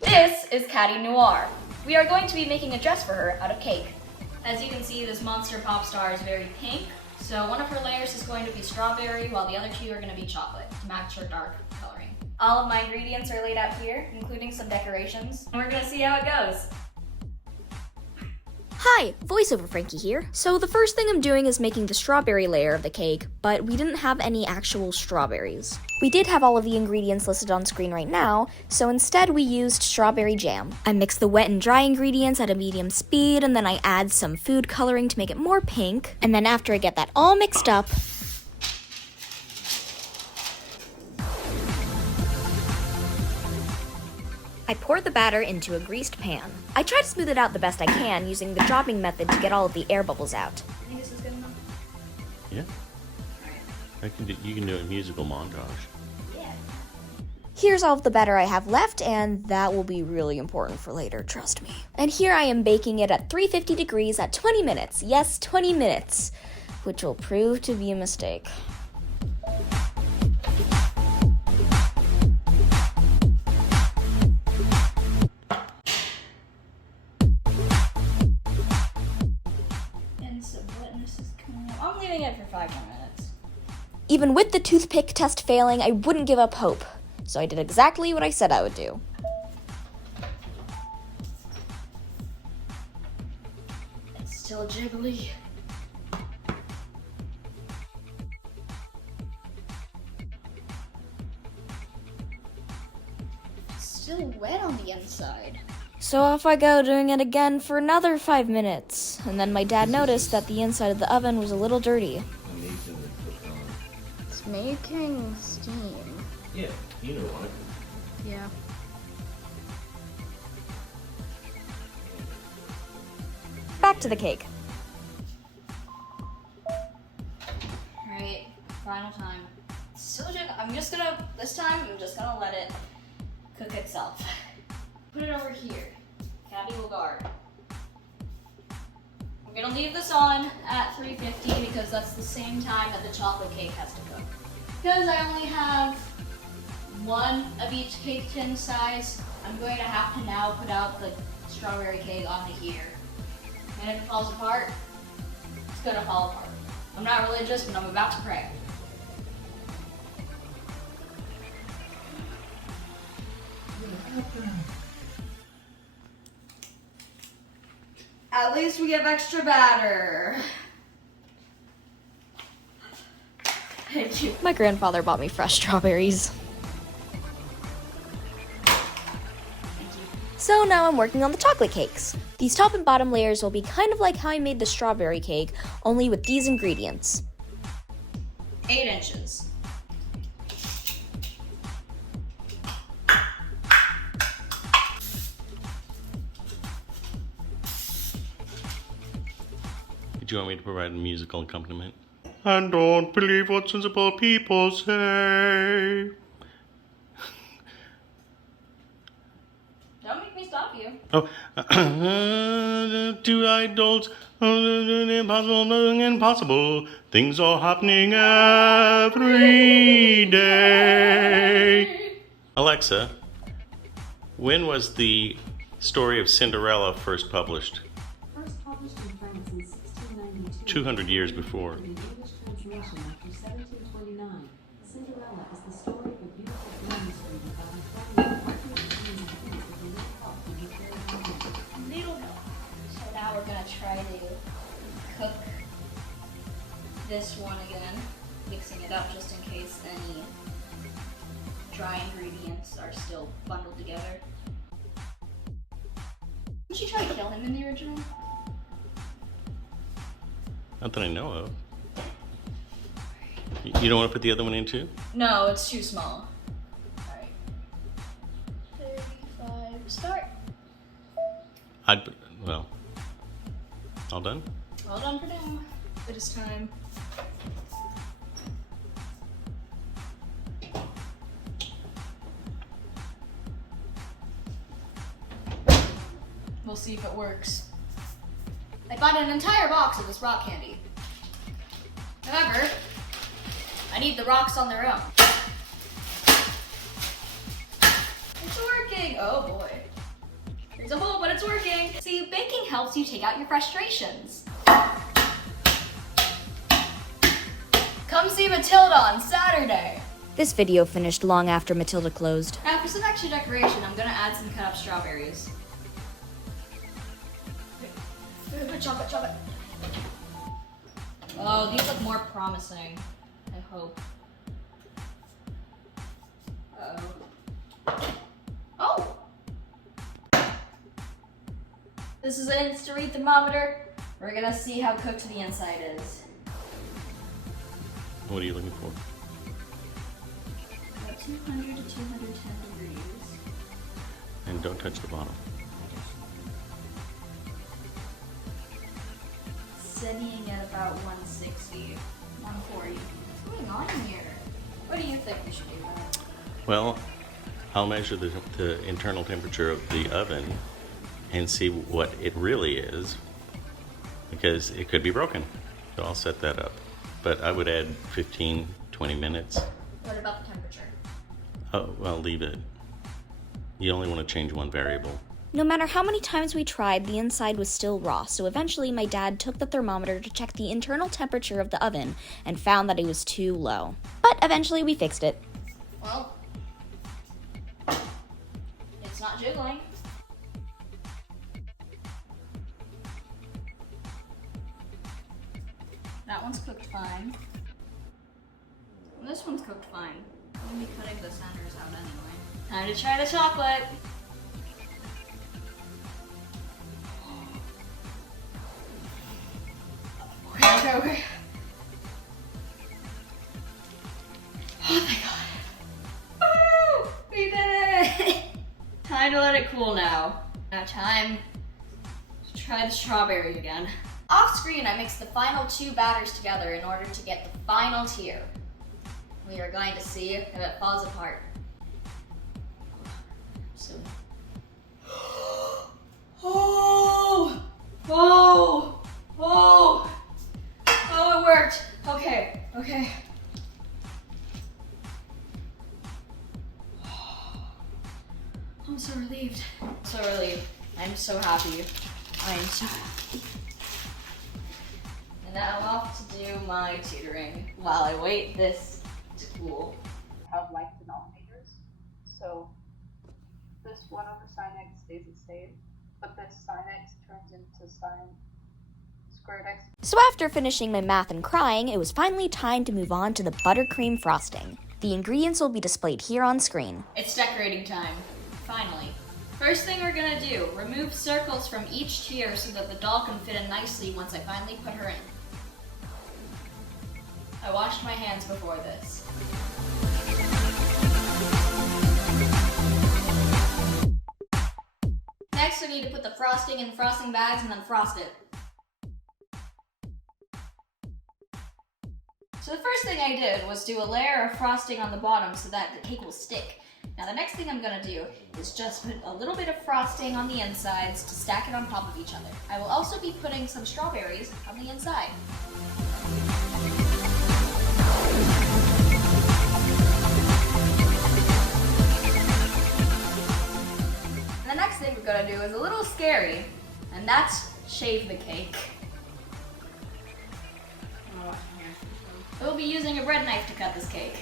This is Catty Noir. We are going to be making a dress for her out of cake. As you can see, this monster pop star is very pink, so one of her layers is going to be strawberry, while the other two are going to be chocolate, to match her dark coloring. All of my ingredients are laid out here, including some decorations, and we're going to see how it goes. Hi, voiceover Frankie here. So the first thing I'm doing is making the strawberry layer of the cake, but we didn't have any actual strawberries. We did have all of the ingredients listed on screen right now, so instead we used strawberry jam. I mix the wet and dry ingredients at a medium speed, and then I add some food coloring to make it more pink. And then after I get that all mixed up, I pour the batter into a greased pan. I try to smooth it out the best I can using the dropping method to get all of the air bubbles out. I think this is good enough. Yeah. You can do a musical montage. Yeah. Here's all of the batter I have left, and that will be really important for later, trust me. And here I am baking it at 350 degrees at 20 minutes. Yes, 20 minutes, which will prove to be a mistake. I'm leaving it for 5 more minutes. Even with the toothpick test failing, I wouldn't give up hope. So I did exactly what I said I would do. It's still jiggly. It's still wet on the inside. So off I go, doing it again for another 5 minutes. And then my dad noticed that the inside of the oven was a little dirty. It's making steam. Yeah, you know what? Yeah. Back to the cake. Alright, final time. It's still jiggly. This time, I'm just gonna let it cook itself. Put it over here. Catty will guard. We're gonna leave this on at 350 because that's the same time that the chocolate cake has to cook. Because I only have one of each cake tin size, I'm going to have to now put out the strawberry cake onto here. And if it falls apart, it's gonna fall apart. I'm not religious, but I'm about to pray. At least we have extra batter. Thank you. My grandfather bought me fresh strawberries. So now I'm working on the chocolate cakes. These top and bottom layers will be kind of like how I made the strawberry cake, only with these ingredients. 8 inches. Do you want me to provide a musical accompaniment? And don't believe what sensible people say. Don't make me stop you. Oh, two idols, impossible, nothing impossible. Things are happening every day. Alexa, when was the story of Cinderella first published? First published in France in 1692. 200 years before. In the English translation after 1729, Cinderella is the story of a beautiful demonstrated by the finding of Little help. So now we're gonna try to cook this one again, mixing it up just in case any dry ingredients are still bundled together. Did she try to kill him in the original? Not that I know of. You don't want to put the other one in too? No, it's too small. Alright. 35, start. Well, all done? Well done for now. It is time. We'll see if it works. I bought an entire box of this rock candy. However, I need the rocks on their own. It's working! working. Oh boy. There's a hole, but it's working. See, baking helps you take out your frustrations. Come see Matilda on Saturday. This video finished long after Matilda closed. Now for some extra decoration, I'm gonna add some cut up strawberries. Chop it. Oh, these look more promising. I hope. Uh-oh. Oh! This is an instant thermometer. We're gonna see how cooked the inside is. What are you looking for? About 200 to 210 degrees. And don't touch the bottom. Sitting at about 160, 140. What's going on here? What do you think we should do about it? Well, I'll measure the internal temperature of the oven and see what it really is, because it could be broken. So I'll set that up. But I would add 15, 20 minutes. What about the temperature? Oh, well, leave it. You only want to change one variable. No matter how many times we tried, the inside was still raw, so eventually my dad took the thermometer to check the internal temperature of the oven and found that it was too low. But eventually we fixed it. Well, it's not jiggling. That one's cooked fine. And this one's cooked fine. I'm gonna be cutting the centers out anyway. Time to try the chocolate. Okay. Oh my god. Woo! We did it! Time to let it cool now. Now time to try the strawberry again. Off screen, I mixed the final two batters together in order to get the final tier. We are going to see if it falls apart. Soon. Oh! Oh! Oh! Oh, it worked. Okay. I'm so relieved. I'm so happy. I am so happy. And now I'm off to do my tutoring while I wait this to cool. Have like denominators. So this 1 over sine x stays the same, but this sine x turns into sine squared x. So after finishing my math and crying, it was finally time to move on to the buttercream frosting. The ingredients will be displayed here on screen. It's decorating time. Finally. First thing we're gonna do, remove circles from each tier so that the doll can fit in nicely once I finally put her in. I washed my hands before this. Next, I need to put the frosting in frosting bags and then frost it. So the first thing I did was do a layer of frosting on the bottom so that the cake will stick. Now the next thing I'm gonna do is just put a little bit of frosting on the insides to stack it on top of each other. I will also be putting some strawberries on the inside. And the next thing we're gonna do is a little scary, and that's shave the cake. We'll be using a bread knife to cut this cake.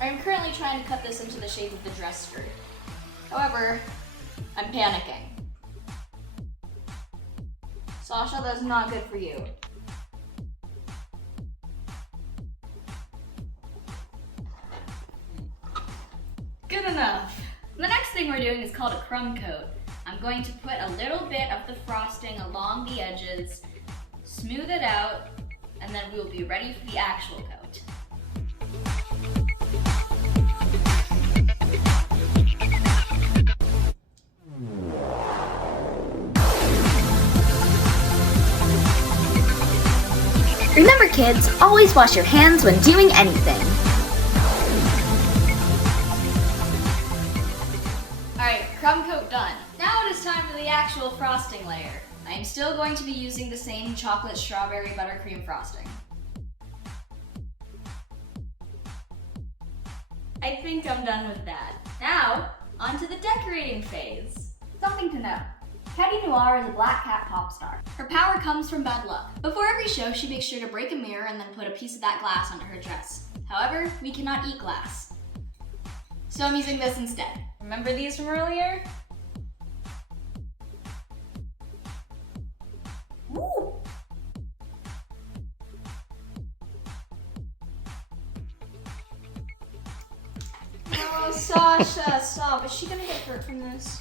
I'm currently trying to cut this into the shape of the dress skirt. However, I'm panicking. Sasha, that's not good for you. Good enough. The next thing we're doing is called a crumb coat. I'm going to put a little bit of the frosting along the edges, smooth it out, and then we'll be ready for the actual coat. Remember kids, always wash your hands when doing anything. Alright, crumb coat done. Now it is time for the actual frosting layer. I am still going to be using the same chocolate strawberry buttercream frosting. I think I'm done with that. Now, on to the decorating phase. Something to know. Catty Noir is a black cat pop star. Her power comes from bad luck. Before every show, she makes sure to break a mirror and then put a piece of that glass under her dress. However, we cannot eat glass. So I'm using this instead. Remember these from earlier? Woo! Oh, Sasha, stop. Is she gonna get hurt from this?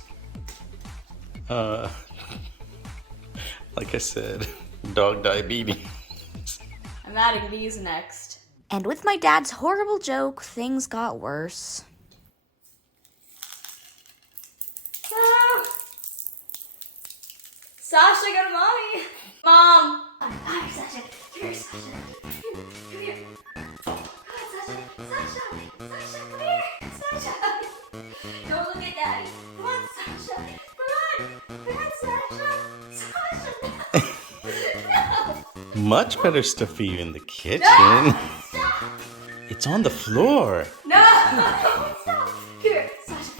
Like I said, dog diabetes. I'm adding these next. And with my dad's horrible joke, things got worse. Ah! Sasha, go to mommy. Mom. Come here, Sasha. Come here, Sasha. Come here. Come on, Sasha. Sasha. Sasha, come here. Sasha. Don't look at Daddy. Come on, Sasha. Come on. Come on, Sasha. Sasha. No. Much better stuff for you in the kitchen. No. Stop. It's on the floor. No. Stop. Come here, Sasha.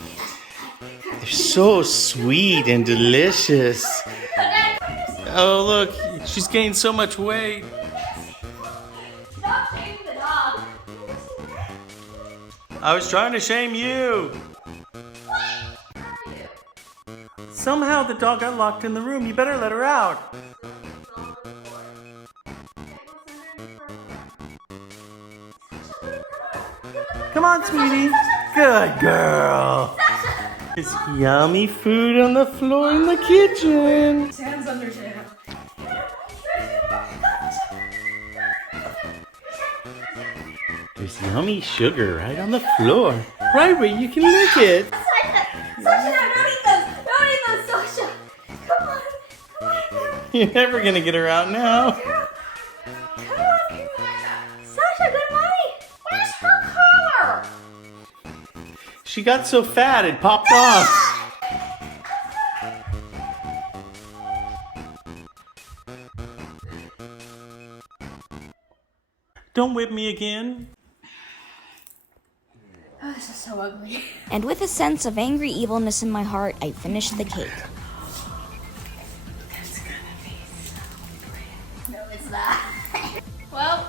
They're so sweet and delicious. Oh, look, she's gained so much weight. Stop shaming the dog. I was trying to shame you. Somehow the dog got locked in the room. You better let her out. Come on, sweetie. Good girl. There's yummy food on the floor in the kitchen. Hands under tail. There's yummy sugar right on the floor. Right where you can lick it. Sasha, no, don't eat those. Don't eat those, Sasha. Come on. Come on. You're never gonna get her out now. Come on. Sasha, go to mommy. Where's her collar? She got so fat it popped off. Don't whip me again. Oh, this is so ugly. And with a sense of angry evilness in my heart, I finished the cake. That's gonna be so pretty. No, it's not. Well,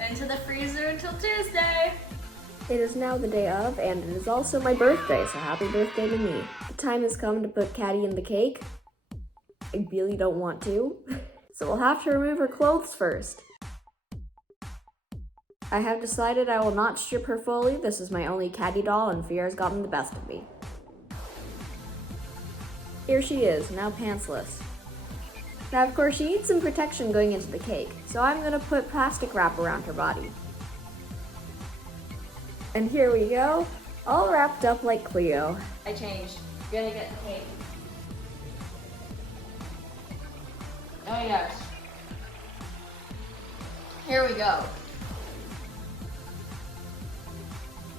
into the freezer until Tuesday. It is now the day of, and it is also my birthday, so happy birthday to me. The time has come to put Catty in the cake. I really don't want to, so we'll have to remove her clothes first. I have decided I will not strip her fully. This is my only Catty doll, and fear has gotten the best of me. Here she is, now pantsless. Now, of course, she needs some protection going into the cake, so I'm gonna put plastic wrap around her body. And here we go, all wrapped up like Cleo. I changed. Gonna get the cake. Oh yes. Here we go.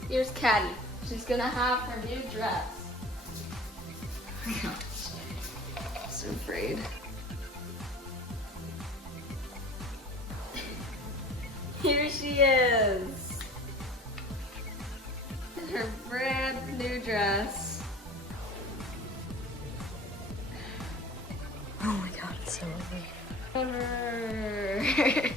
Here's Catty. She's gonna have her new dress. I'm so afraid. Here she is. Her brand new dress. Oh my god, it's so ugly.